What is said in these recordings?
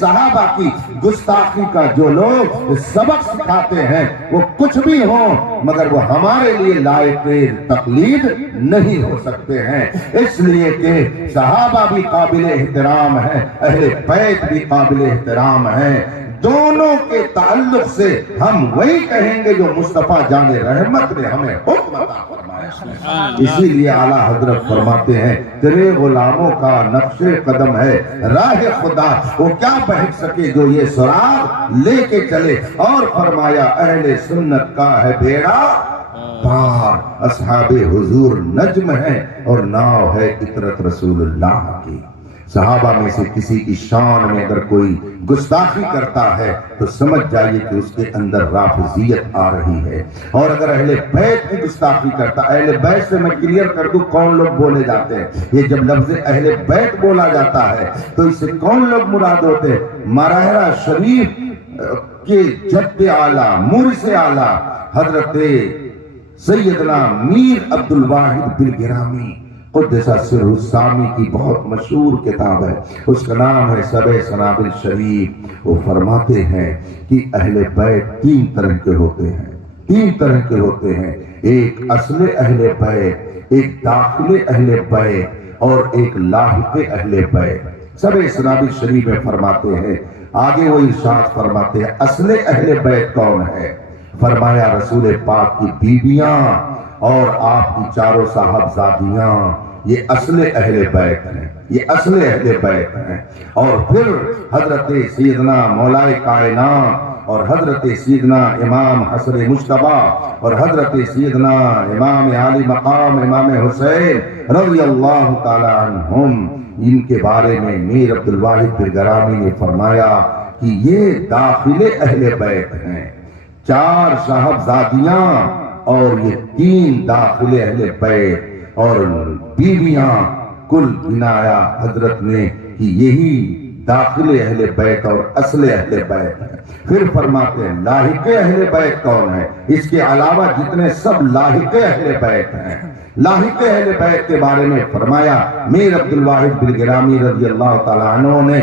صحابہ کی گستاخی کا جو لوگ سبق سکھاتے ہیں وہ کچھ بھی ہوں مگر وہ ہمارے لیے لائق تقلید نہیں ہو سکتے ہیں، اس لیے کہ صحابہ بھی قابل احترام ہے، اہل بیت بھی قابل احترام ہے، دونوں کے تعلق سے ہم وہی کہیں گے جو مصطفیٰ جان رحمت نے ہمیں حکم عطا فرمایا۔ اسی لیے اعلیٰ حضرت فرماتے ہیں تیرے غلاموں کا نقش قدم ہے راہ خدا، وہ کیا بہک سکے جو یہ سراغ لے کے چلے، اور فرمایا اہل سنت کا ہے بیڑا پار، اصحاب حضور نجم ہے اور ناؤ ہے اطرت رسول اللہ کی۔ صحابہ میں سے کسی کی شان میں اگر کوئی گستاخی کرتا ہے تو سمجھ جائیے کہ اس کے اندر رافضیت آ رہی ہے، اور اگر اہل بیت کی گستاخی کرتا، اہل بیت سے میں کلیئر کر دوں کون لوگ بولے جاتے ہیں، یہ جب لفظ اہل بیت بولا جاتا ہے تو اس سے کون لوگ مراد ہوتے ہیں؟ مراحہ شریف کے جد اعلیٰ مرث اعلیٰ حضرت سیدنا میر عبد الواحد بن گرامی قدس سرہ السامی کی بہت مشہور کتاب ہے، اس کا نام ہے سبع سنابل شریف۔ وہ فرماتے ہیں کہ اہل بیت تین طرح کے ہوتے ہیں، تین طرح کے ہوتے ہیں، ایک اصل اہل بیت، ایک داخل اہل بیت اور ایک لاحق اہل بیت۔ سبع سنابل شریف میں فرماتے ہیں، آگے وہ ارشاد فرماتے ہیں اصل اہل بیت کون ہے؟ فرمایا رسول پاک کی بیویاں اور آپ کی چاروں صاحبزادیاں، یہ اصل اہل بیت ہیں، یہ اصل اہل بیت ہیں۔ اور پھر حضرت سیدنا مولائے کائنات اور حضرت سیدنا امام حسن مجتبیٰ اور حضرت سیدنا امام عالی مقام امام حسین رضی اللہ تعالی عنہم، ان کے بارے میں میر عبد الواحد بن گرامی نے فرمایا کہ یہ داخل اہل بیت ہیں، چار صاحبزادیاں اور یہ تین داخل اہل بیت اور بیویاں، کل بنایا حضرت نے کہ یہی داخل اہل بیت اور اصل اہل بیت ہے۔ پھر فرماتے ہیں لاحق اہل بیت کون ہے؟ اس کے علاوہ جتنے سب لاحق اہل بیت ہیں، لاحق اہل بیت کے بارے میں فرمایا میر عبد الواحد بن گرامی رضی اللہ تعالیٰ عنہ نے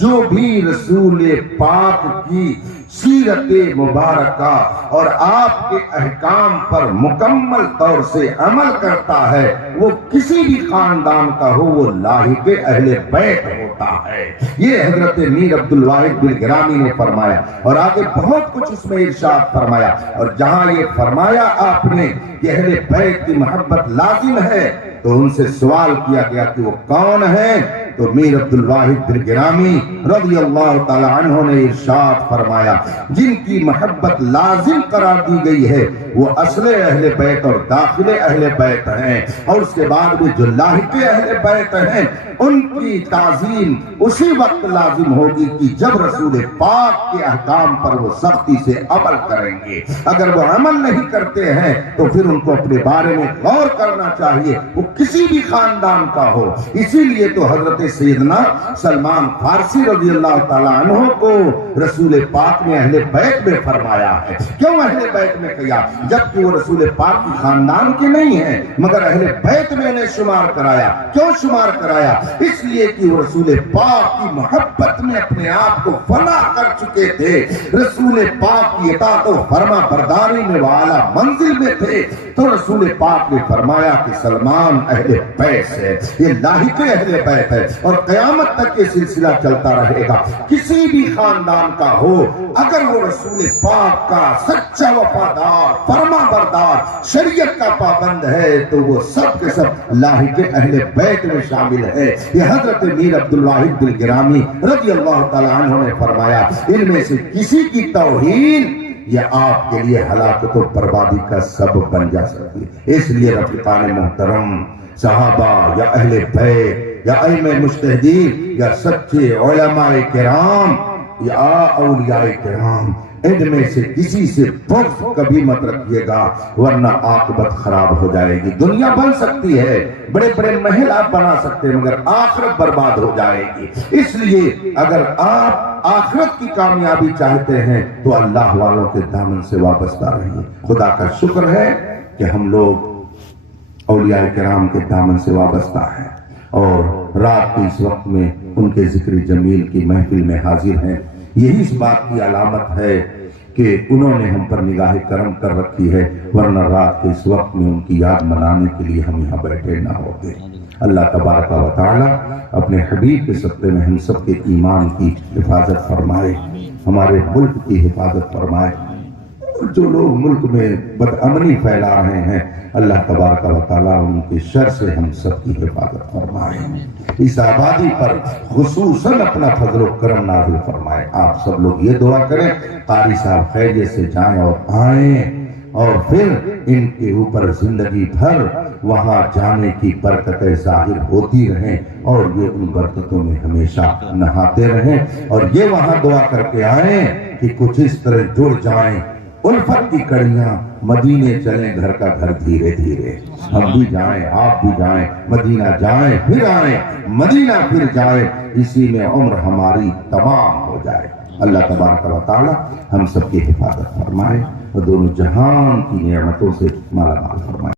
جو بھی رسول پاک کی سیرت مبارکہ اور آپ کے احکام پر مکمل طور سے عمل کرتا ہے، وہ کسی بھی خاندان کا ہو وہ لاحق اہل بیت ہوتا ہے۔ یہ حضرت میر عبد الواحد بن گرامی نے فرمایا، اور آگے بہت کچھ اس میں ارشاد فرمایا، اور جہاں یہ فرمایا آپ نے کہ اہل بیت کی محبت لازم ہے تو ان سے سوال کیا گیا کہ وہ کون ہیں، تو میر عبد الواحد بن گرامی رضی اللہ تعالی عنہ نے ارشاد فرمایا جن کی محبت لازم قرار دی گئی ہے وہ اصل اہل بیت اور داخل اہل بیت ہیں، اور اس کے بعد بھی جو لاحق اہل بیت ہیں ان کی تعظیم اسی وقت لازم ہوگی کہ جب رسول پاک کے احکام پر وہ سختی سے عمل کریں گے۔ اگر وہ عمل نہیں کرتے ہیں تو پھر ان کو اپنے بارے میں غور کرنا چاہیے، وہ کسی بھی خاندان کا ہو۔ اسی لیے تو حضرت سیدنا سلمان فارسی رضی اللہ تعالیٰ عنہ کو رسول پاک نے اہل بیت میں فرمایا ہے۔ کیوں اہل بیت میں کیا؟ جبکہ وہ رسول پاک کی خاندان کے نہیں ہیں مگر اہل بیت میں انہیں شمار کرایا۔ کیوں شمار کرایا؟ اس لیے کہ وہ رسول پاک کی محبت میں اپنے آپ کو فنا کر چکے تھے، رسول پاک کی اطاعت و فرما برداری میں وہ اعلیٰ منزل میں تھے، تو رسول پاک نے فرمایا کہ سلمان اہل بیت ہے، یہ لاحق اہل بیت ہے، اور قیامت تک یہ سلسلہ چلتا رہے گا۔ کسی بھی خاندان کا ہو اگر وہ رسول پاک کا سچا وفادار فرما بردار شریعت کا پابند ہے تو وہ سب کے سب لاحق اہل بیت میں شامل ہے۔ یہ حضرت میر عبد الواحد بن گرامی رضی اللہ تعالیٰ عنہ نے فرمایا ان میں سے کسی کی توہین یہ آپ کے لیے ہلاکت و بربادی کا سبب بن جا سکتی ہے۔ اس لیے رفیقان محترم، صحابہ یا اہل بیت یا ائمہ مجتہدین یا سچے علماء کرام یا اولیاء کرام، ان میں سے کسی سے بغض کبھی مت رکھیے گا ورنہ عاقبت خراب ہو جائے گی۔ دنیا بن سکتی ہے، بڑے بڑے محل آپ بنا سکتے ہیں مگر آخرت برباد ہو جائے گی۔ اس لیے اگر آپ آخرت کی کامیابی چاہتے ہیں تو اللہ والوں کے دامن سے وابستہ رہیے۔ خدا کا شکر ہے کہ ہم لوگ اولیاء کرام کے دامن سے وابستہ ہیں، اور رات کے اس وقت میں ان کے ذکر جمیل کی محفل میں حاضر ہیں، یہی اس بات کی علامت ہے کہ انہوں نے ہم پر نگاہ کرم کر رکھی ہے، ورنہ رات کے اس وقت میں ان کی یاد منانے کے لیے ہم یہاں بیٹھے نہ ہوتے۔ اللہ تبارک و تعالی اپنے حبیب کے صدقے میں ہم سب کے ایمان کی حفاظت فرمائے، ہمارے ملک کی حفاظت فرمائے، اور جو لوگ ملک میں بدامنی پھیلا رہے ہیں اللہ تبارک و تعالی ان کے شر سے ہم سب کی حفاظت فرمائے، اس آبادی پر خصوصاً اپنا فضل و کرم نازل فرمائے۔ آپ سب لوگ یہ دعا کریں قاری صاحب خیریت سے جائیں اور آئیں، اور پھر ان کے اوپر زندگی بھر وہاں جانے کی برکتیں ظاہر ہوتی رہیں، اور یہ ان برکتوں میں ہمیشہ نہاتے رہیں، اور یہ وہاں دعا کر کے آئیں کہ کچھ اس طرح جڑ جائیں الفت کی کڑیاں، مدینے چلیں گھر کا گھر دھیرے دھیرے، ہم بھی جائیں آپ بھی جائیں، مدینہ جائیں پھر آئیں، مدینہ پھر جائیں، اسی میں عمر ہماری تمام ہو جائے۔ اللہ تبارک و تعالی ہم سب کی حفاظت فرمائے اور دونوں جہان کی نعمتوں سے مالا مال فرمائے۔